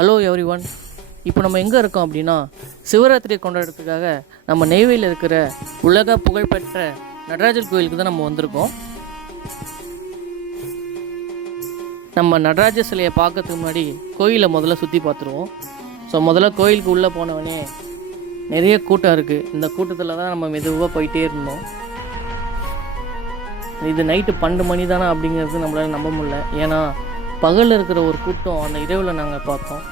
Hello every one. இப்போ நம்ம எங்கே இருக்கோம் அப்படின்னா, சிவராத்திரியை கொண்டாடுறதுக்காக நம்ம நெய்வேலியில் இருக்கிற உலக புகழ்பெற்ற நடராஜர் கோயிலுக்கு தான் நம்ம வந்திருக்கோம். நம்ம நடராஜர் சிலையை பார்க்கறதுக்கு முன்னாடி கோயிலை முதல்ல சுற்றி பார்த்துருவோம். ஸோ முதல்ல கோயிலுக்கு உள்ளே போனவொடனே நிறைய கூட்டம் இருக்குது. இந்த கூட்டத்தில் தான் நம்ம மெதுவாக போயிட்டே இருந்தோம். இது நைட்டு 12 மணி தானே அப்படிங்கிறது நம்மளால் நம்ப முடியல. ஏன்னா பகலில் இருக்கிற ஒரு கூட்டம் அந்த இரவில் நாங்கள் பார்த்தோம்.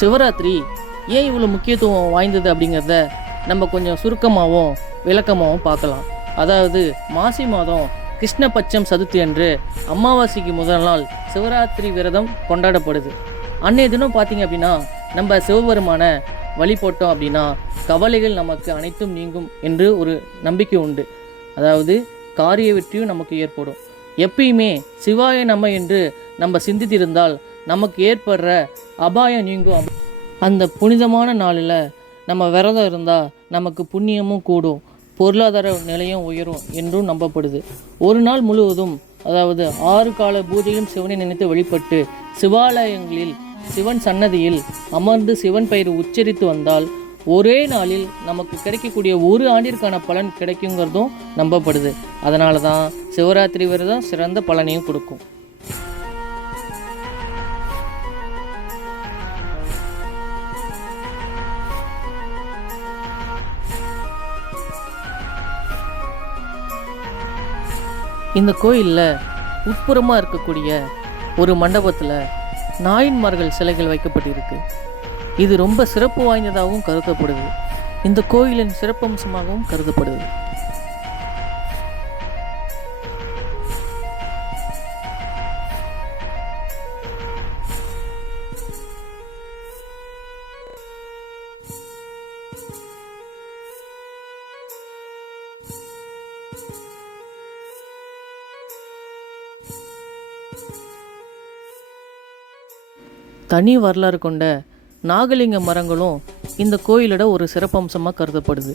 சிவராத்திரி ஏன் இவ்வளோ முக்கியத்துவம் வாய்ந்தது அப்படிங்கிறத நம்ம கொஞ்சம் சுருக்கமாகவும் விளக்கமாகவும் பார்க்கலாம். அதாவது மாசி மாதம் கிருஷ்ணபட்சம் சதுர்த்தி அன்று அமாவாசைக்கு முதல் நாள் சிவராத்திரி விரதம் கொண்டாடப்படுது. அன்றைய தினம் பார்த்திங்க அப்படின்னா நம்ம சிவபெருமான வழிபட்டோம் அப்படின்னா கவலைகள் நமக்கு அனைத்தும் நீங்கும் என்று ஒரு நம்பிக்கை உண்டு. அதாவது காரிய வெற்றியும் நமக்கு ஏற்படும். எப்பயுமே சிவாய நம என்று நம்ம சிந்தித்திருந்தால் நமக்கு ஏற்படுற அபாயம் நீங்கும். அந்த புனிதமான நாளில் நம்ம விரதம் இருந்தால் நமக்கு புண்ணியமும் கூடும், பொருளாதார நிலையும் உயரும் என்றும் நம்பப்படுது. ஒரு நாள் முழுவதும், அதாவது 6 கால பூஜையும் சிவனை நினைத்து வழிபட்டு சிவாலயங்களில் சிவன் சன்னதியில் அமர்ந்து சிவன் பெயரை உச்சரித்து வந்தால் ஒரே நாளில் நமக்கு கிடைக்கக்கூடிய ஒரு ஆண்டிற்கான பலன் கிடைக்குங்கிறதும் நம்பப்படுது. அதனால தான் சிவராத்திரி விரதம் சிறந்த பலனையும் கொடுக்கும். இந்த கோயிலில் உட்புறமாக இருக்கக்கூடிய ஒரு மண்டபத்தில் நாயன்மார்கள் சிலைகள் வைக்கப்பட்டிருக்கு. இது ரொம்ப சிறப்பு வாய்ந்ததாகவும் கருதப்படுது. இந்த கோயிலின் சிறப்பம்சமாகவும் கருதப்படுது. தனி வரலாறு கொண்ட நாகலிங்க மரங்களும் இந்த கோயிலோட ஒரு சிறப்பம்சமாக கருதப்படுது.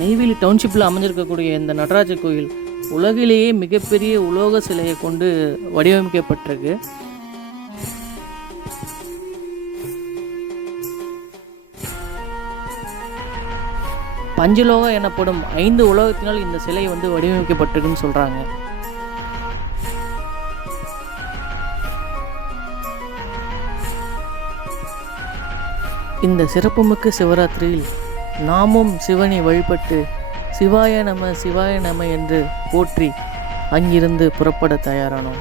நெய்வேலி டவுன்ஷிப்பில் அமைஞ்சிருக்கக்கூடிய இந்த நடராஜர் கோயில் உலகிலேயே மிகப்பெரிய உலோக சிலையை கொண்டு வடிவமைக்கப்பட்டிருக்கு. பஞ்சலோகம் எனப்படும் 5 உலோகத்தினால் இந்த சிலை வடிவமைக்கப்பட்டிருக்குன்னு சொல்கிறாங்க. இந்த சிறப்புமிக்க சிவராத்திரியில் நாமும் சிவனை வழிபட்டு சிவாய நம என்று போற்றி அங்கிருந்து புறப்பட தயாரானோம்.